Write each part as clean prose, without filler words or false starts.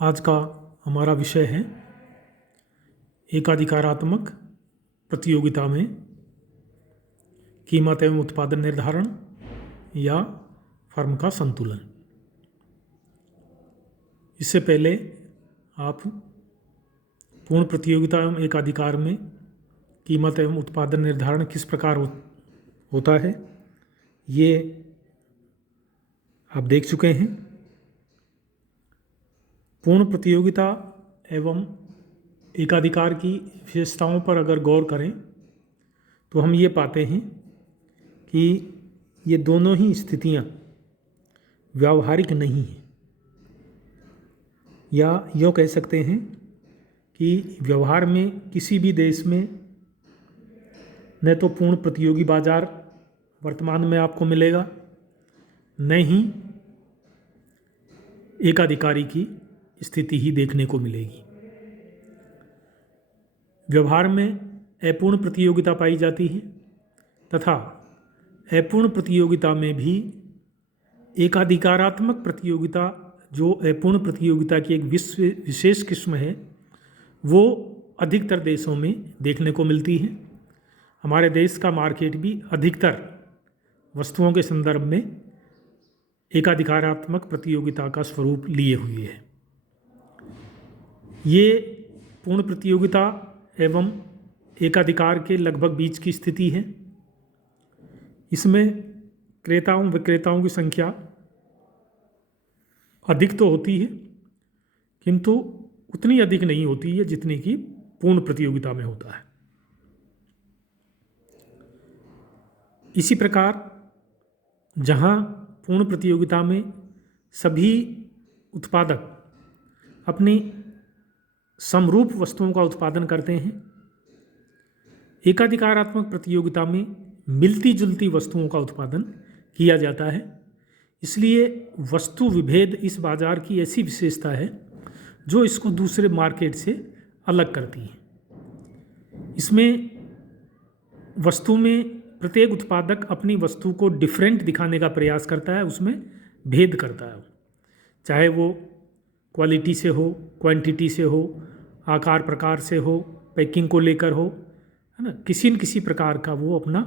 आज का हमारा विषय है एकाधिकारात्मक प्रतियोगिता में कीमत एवं उत्पादन निर्धारण या फर्म का संतुलन। इससे पहले आप पूर्ण प्रतियोगिता एवं एकाधिकार में कीमत एवं उत्पादन निर्धारण किस प्रकार होता है ये आप देख चुके हैं। पूर्ण प्रतियोगिता एवं एकाधिकार की विशेषताओं पर अगर गौर करें तो हम ये पाते हैं कि ये दोनों ही स्थितियां व्यावहारिक नहीं हैं, या यूँ कह सकते हैं कि व्यवहार में किसी भी देश में न तो पूर्ण प्रतियोगी बाजार वर्तमान में आपको मिलेगा, न ही एकाधिकारी की स्थिति ही देखने को मिलेगी। व्यवहार में अपूर्ण प्रतियोगिता पाई जाती है तथा अपूर्ण प्रतियोगिता में भी एकाधिकारात्मक प्रतियोगिता, जो अपूर्ण प्रतियोगिता की एक विशेष किस्म है, वो अधिकतर देशों में देखने को मिलती है। हमारे देश का मार्केट भी अधिकतर वस्तुओं के संदर्भ में एकाधिकारात्मक प्रतियोगिता का स्वरूप लिए हुए है। ये पूर्ण प्रतियोगिता एवं एकाधिकार के लगभग बीच की स्थिति है। इसमें क्रेताओं विक्रेताओं की संख्या अधिक तो होती है, किंतु उतनी अधिक नहीं होती है जितनी कि पूर्ण प्रतियोगिता में होता है। इसी प्रकार जहाँ पूर्ण प्रतियोगिता में सभी उत्पादक अपनी समरूप वस्तुओं का उत्पादन करते हैं, एकाधिकारात्मक प्रतियोगिता में मिलती जुलती वस्तुओं का उत्पादन किया जाता है। इसलिए वस्तु विभेद इस बाजार की ऐसी विशेषता है जो इसको दूसरे मार्केट से अलग करती है। इसमें वस्तु में प्रत्येक उत्पादक अपनी वस्तु को डिफरेंट दिखाने का प्रयास करता है, उसमें भेद करता है, चाहे वो क्वालिटी से हो, क्वांटिटी से हो, आकार प्रकार से हो, पैकिंग को लेकर हो, है ना, किसी न किसी प्रकार का वो अपना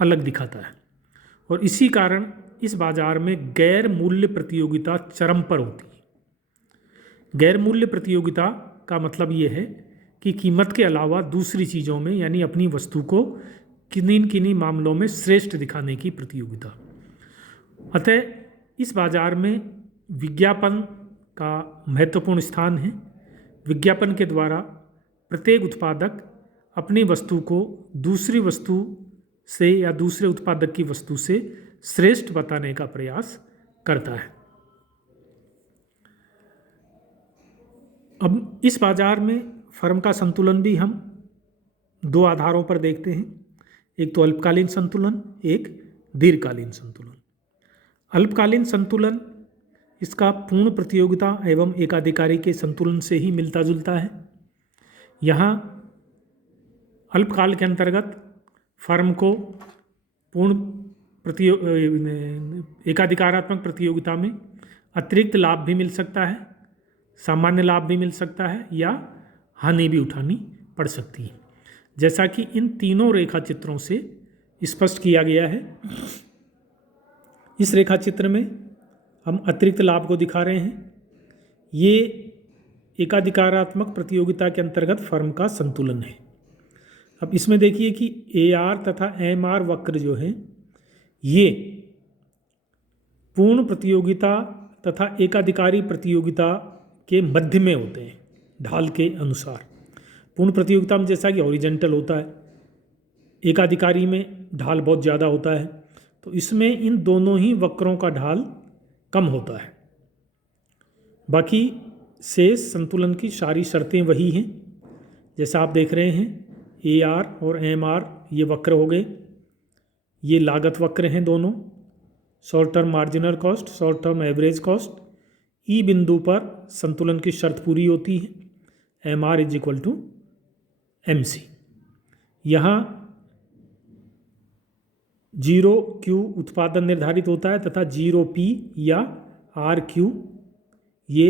अलग दिखाता है। और इसी कारण इस बाजार में गैर मूल्य प्रतियोगिता चरम पर होती है। गैर मूल्य प्रतियोगिता का मतलब ये है कि कीमत के अलावा दूसरी चीज़ों में, यानी अपनी वस्तु को किन्हीं मामलों में श्रेष्ठ दिखाने की प्रतियोगिता। अतः इस बाजार में विज्ञापन का महत्वपूर्ण स्थान है। विज्ञापन के द्वारा प्रत्येक उत्पादक अपनी वस्तु को दूसरी वस्तु से या दूसरे उत्पादक की वस्तु से श्रेष्ठ बताने का प्रयास करता है। अब इस बाजार में फर्म का संतुलन भी हम दो आधारों पर देखते हैं, एक तो अल्पकालीन संतुलन, एक दीर्घकालीन संतुलन। अल्पकालीन संतुलन इसका पूर्ण प्रतियोगिता एवं एकाधिकारी के संतुलन से ही मिलता जुलता है। यहाँ अल्पकाल के अंतर्गत फर्म को एकाधिकारात्मक प्रतियोगिता में अतिरिक्त लाभ भी मिल सकता है, सामान्य लाभ भी मिल सकता है, या हानि भी उठानी पड़ सकती है, जैसा कि इन तीनों रेखा चित्रों से स्पष्ट किया गया है। इस रेखा चित्र में हम अतिरिक्त लाभ को दिखा रहे हैं। ये एकाधिकारात्मक प्रतियोगिता के अंतर्गत फर्म का संतुलन है। अब इसमें देखिए कि AR तथा MR वक्र जो हैं, ये पूर्ण प्रतियोगिता तथा एकाधिकारी प्रतियोगिता के मध्य में होते हैं ढाल के अनुसार। पूर्ण प्रतियोगिता में जैसा कि हॉरिजेंटल होता है, एकाधिकारी में ढाल बहुत ज़्यादा होता है, तो इसमें इन दोनों ही वक्रों का ढाल कम होता है। बाकी शेष संतुलन की सारी शर्तें वही हैं जैसा आप देख रहे हैं। AR और MR ये वक्र हो गए, ये लागत वक्र हैं दोनों, short term marginal cost, short term average cost. ई बिंदु पर संतुलन की शर्त पूरी होती है, MR = MC। यहाँ 0Q उत्पादन निर्धारित होता है तथा 0P या RQ ये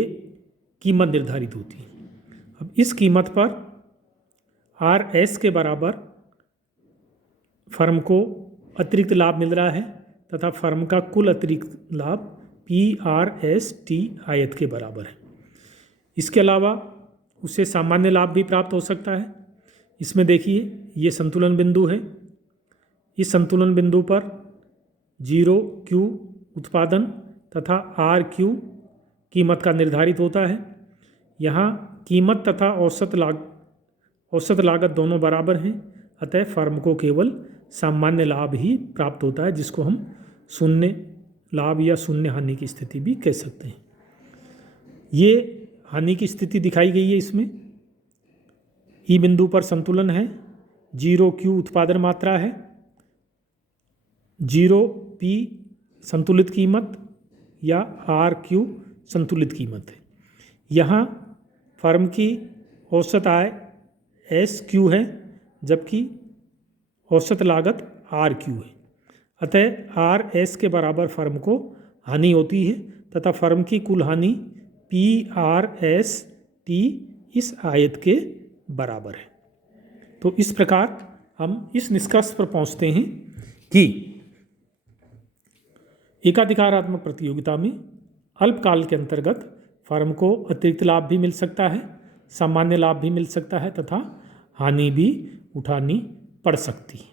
कीमत निर्धारित होती है। अब इस कीमत पर RS के बराबर फर्म को अतिरिक्त लाभ मिल रहा है तथा फर्म का कुल अतिरिक्त लाभ PRST आयत के बराबर है। इसके अलावा उसे सामान्य लाभ भी प्राप्त हो सकता है। इसमें देखिए ये संतुलन बिंदु है। इस संतुलन बिंदु पर 0Q उत्पादन तथा RQ कीमत का निर्धारित होता है। यहाँ कीमत तथा औसत लागत दोनों बराबर हैं, अतः फर्म को केवल सामान्य लाभ ही प्राप्त होता है, जिसको हम शून्य लाभ या शून्य हानि की स्थिति भी कह सकते हैं। ये हानि की स्थिति दिखाई गई है इसमें। ई बिंदु पर संतुलन है, 0Q उत्पादन मात्रा है, 0P संतुलित कीमत या RQ संतुलित कीमत है। यहाँ फर्म की औसत आय SQ है जबकि औसत लागत RQ है। अतः RS के बराबर फर्म को हानि होती है तथा फर्म की कुल हानि PRST इस आयत के बराबर है। तो इस प्रकार हम इस निष्कर्ष पर पहुंचते हैं कि एकाधिकारात्मक प्रतियोगिता में अल्पकाल के अंतर्गत फर्म को अतिरिक्त लाभ भी मिल सकता है, सामान्य लाभ भी मिल सकता है तथा हानि भी उठानी पड़ सकती है।